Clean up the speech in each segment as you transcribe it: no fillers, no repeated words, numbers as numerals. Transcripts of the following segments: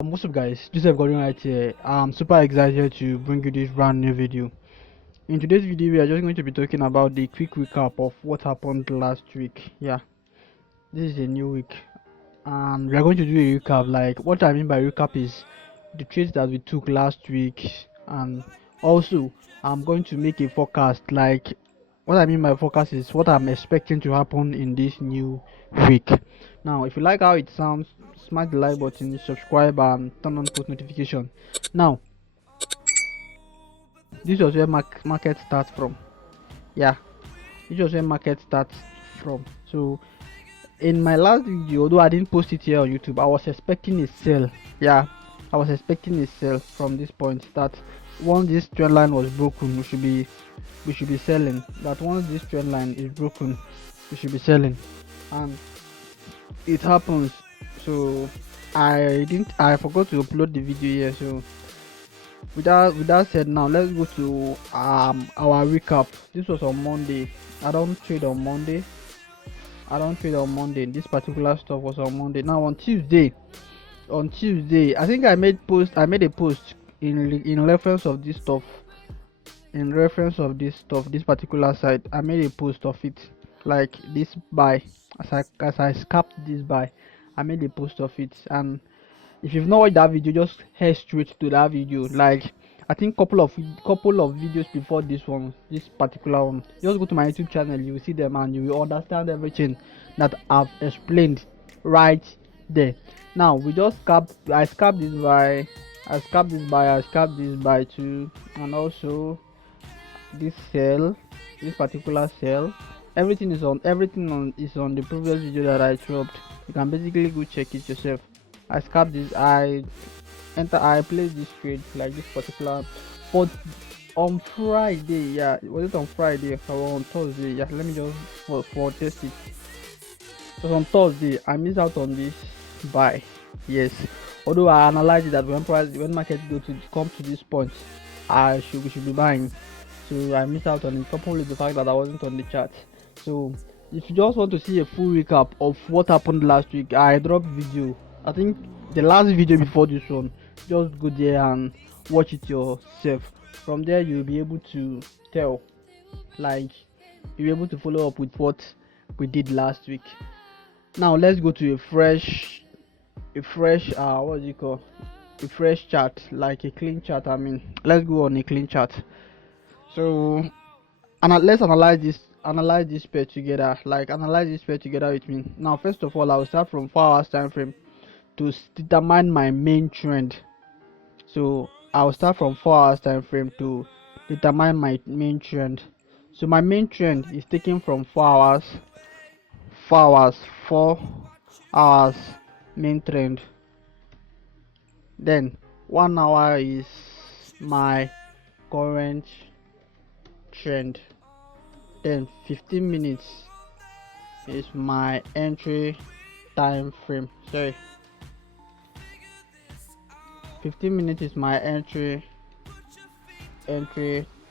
What's up guys, Joseph Gordon right here. I'm super excited to bring you this brand new video. In today's video we are just going to be talking about the quick recap of what happened last week. Yeah, this is a new week and we are going to do a recap. Like, what I mean by recap is the trades that we took last week, and also I'm going to make a forecast. Like, what I mean by forecast is what I'm expecting to happen in this new week. Now if you like how it sounds, smash the like button, subscribe and turn on post notification. Now this was where market starts from. Yeah, this was where market starts from. So in my last video, although I didn't post it here on YouTube, I was expecting a sell. Yeah, I was expecting a sell from this point. That once this trend line was broken, we should be selling. That once this trend line is broken, we should be selling, and it happens. So I forgot to upload the video here. So with that said, now let's go to our recap. This was on Monday. I don't trade on Monday. This particular stuff was on Monday. Now on Tuesday, I think I made a post in reference of this stuff. This particular site, I made a post of it, like this buy. As I scalped this buy, I made a post of it. And if you've not watched that video, just head straight to that video. Like, I think couple of videos before this particular one. Just go to my YouTube channel, you will see them and you will understand everything that I've explained right there. Now we just I scalped this buy, I scalped this buy too, and also this sell, this particular sell. Everything is on the previous video that I dropped. You can basically go check it yourself. I scalped this, I placed this trade, like this particular, but on Friday. Yeah, was it on Friday or on Thursday? Yeah, let me just for test it. So on Thursday I missed out on this buy. Yes, although I analyzed it that when market come to this point, we should be buying. So I missed out on it, coupled with the fact that I wasn't on the chart. So if you just want to see a full recap of what happened last week, I dropped video, I think the last video before this one. Just go there and watch it yourself. From there you'll be able to tell, like, you'll be able to follow up with what we did last week. Now let's go to a fresh what do you call, a fresh chart, like a clean chart. I mean, let's go on a clean chart. So let's analyze this pair together. Like, analyze this pair together with me. Now first of all, I will start from 4 hours time frame to determine my main trend. So I'll start from 4 hours time frame to determine my main trend. So my main trend is taken from 4 hours main trend. Then 1 hour is my current trend. Then 15 minutes is my entry time frame. 15 minutes is my entry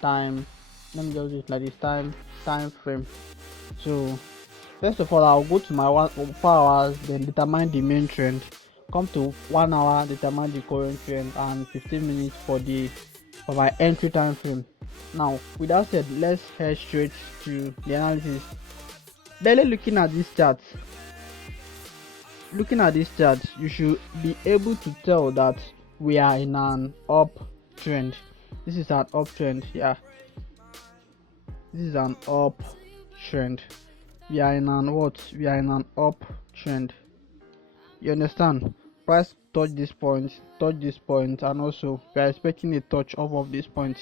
time. Let me just do it like this, time frame. So first of all, I'll go to my 4 hours, then determine the main trend. Come to 1 hour, determine the current trend, and 15 minutes for my entry time frame. Now with that said, let's head straight to the analysis. Barely looking at this chart, you should be able to tell that we are in an uptrend. This is an uptrend. Yeah, this is an uptrend. We are in an uptrend. You understand? Price touch this point, and also we are expecting a touch off of this point.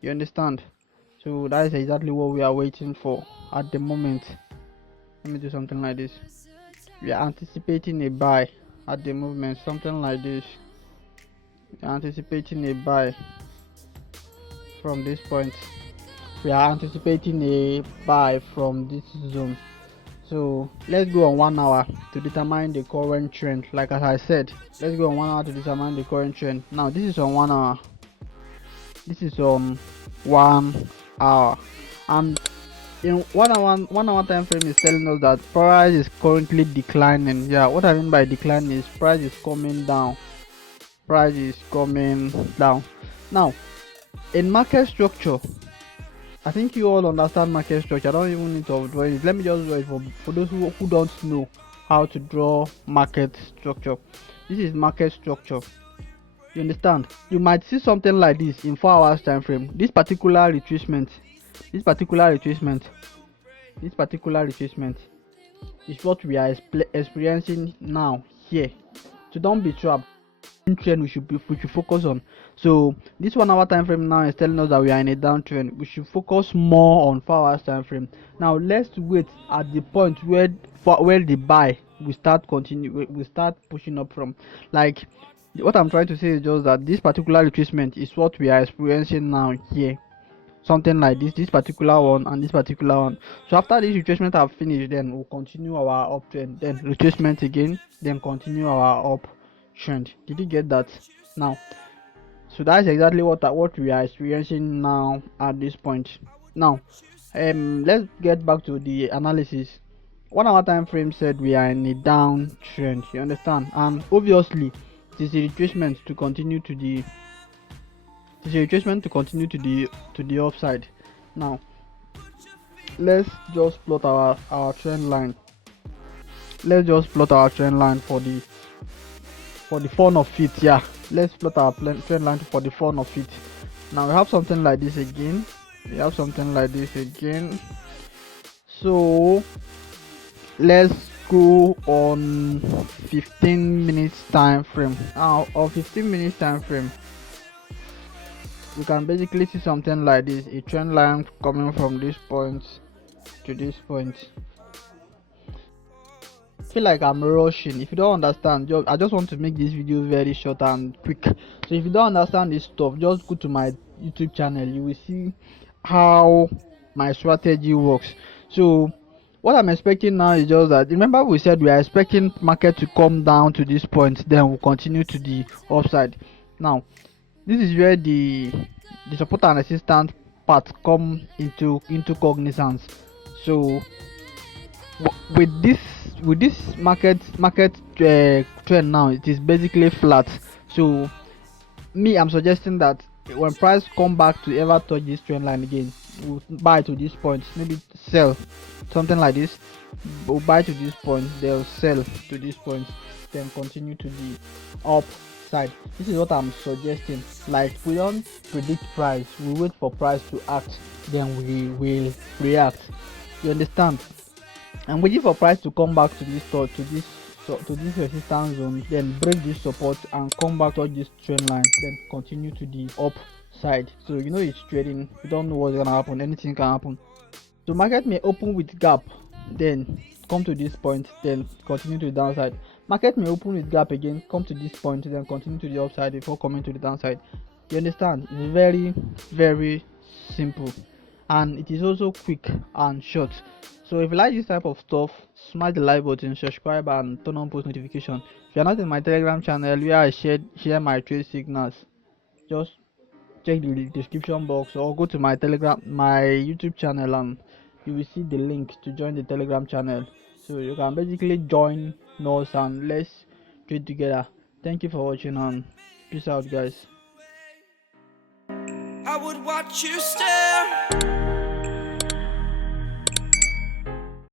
You understand? So that is exactly what we are waiting for at the moment. Let me do something like this. We are anticipating a buy at the movement, something like this. We are anticipating a buy from this point. We are anticipating a buy from this zone. So let's go on 1 hour to determine the current trend. Like as I said, let's go on 1 hour to determine the current trend. Now this is on 1 hour. This is on 1 hour, and in 1 hour time frame is telling us that price is currently declining. Yeah, what I mean by declining is price is coming down. price is coming down. Now, in market structure, I think you all understand market structure. I don't even need to draw it. Let me just draw it for those who don't know how to draw market structure. This is market structure. You understand? You might see something like this in 4 hours time frame. This particular retracement is what we are experiencing now here. So don't be trapped. Trend we should focus on. So this 1 hour time frame now is telling us that we are in a downtrend. We should focus more on 4 hours time frame. Now let's wait at the point where the buy we start pushing up from. Like, what I'm trying to say is just that this particular retracement is what we are experiencing now here. Something like this particular one and this particular one. So after this retracement have finished, then we'll continue our uptrend, then retracement again, then continue our uptrend. Did you get that? Now, so that's exactly what we are experiencing now at this point. Now, let's get back to the analysis. 1 hour time frame said we are in a downtrend. You understand? And obviously, it is a retracement to continue to the upside. Now let's just plot our trend line. Let's just plot our trend line for the fun of it. Yeah, let's plot our trend line for the fun of it. Now we have something like this again. So let's go on 15 minutes time frame. Now on 15 minutes time frame, we can basically see something like this, a trend line coming from this point to this point. I feel like I'm rushing. If you don't understand, I just want to make this video very short and quick. So if you don't understand this stuff, just go to my YouTube channel. You will see how my strategy works. So what I'm expecting now is just that, remember we said we are expecting market to come down to this point, then we'll continue to the upside. Now this is where the support and resistance part come into cognizance. So with this market trend now, it is basically flat. So I'm suggesting that when price come back to ever touch this trend line again, we'll buy to this point, maybe sell something like this. We'll buy to this point, they'll sell to this point, then continue to the upside. This is what I'm suggesting. Like, we don't predict price, we wait for price to act, then we will react. You understand? I'm waiting for price to come back to this resistance zone, then break this support and come back to this trend line, then continue to the upside. So you know it's trading, you don't know what's gonna happen, anything can happen. So market may open with gap, then come to this point, then continue to the downside. Market may open with gap again, come to this point, then continue to the upside before coming to the downside. You understand? It's very, very simple, and it is also quick and short. So if you like this type of stuff, smash the like button, subscribe, and turn on post notification. If you're not in my Telegram channel where I share my trade signals, just check the description box or go to my YouTube channel, and you will see the link to join the Telegram channel. So you can basically join us and let's trade together. Thank you for watching, and peace out, guys. I would watch you stare